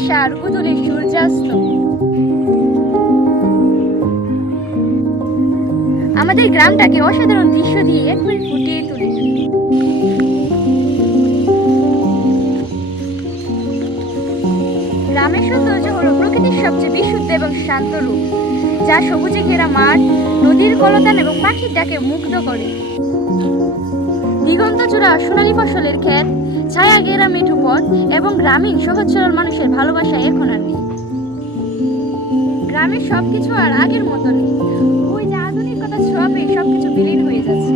কুয়াশা আর উদুলের সূর্যাস্ত আমাদের গ্রামটাকে অসাধারণ দৃশ্য দিয়ে একবার ফুটিয়ে তোলে। গ্রামের সৌন্দর্য হলো প্রকৃতির সবচেয়ে বিশুদ্ধ এবং শান্ত রূপ, যা সবুজে ঘেরা মাঠ, নদীর কলতান এবং পাখির ডাকে মুগ্ধ করে। দিগন্ত জোড়া সোনালী ফসলের ক্ষেত, ছায়া ঘেরা মিঠু পথ এবং গ্রামীণ সহজ সরল মানুষের ভালোবাসা এখন আর নেই। গ্রামের সবকিছু আর আগের মতো নেই, ওই যে আধুনিকতার ছোঁয়া পেয়ে সবকিছু বিলীন হয়ে যাচ্ছে।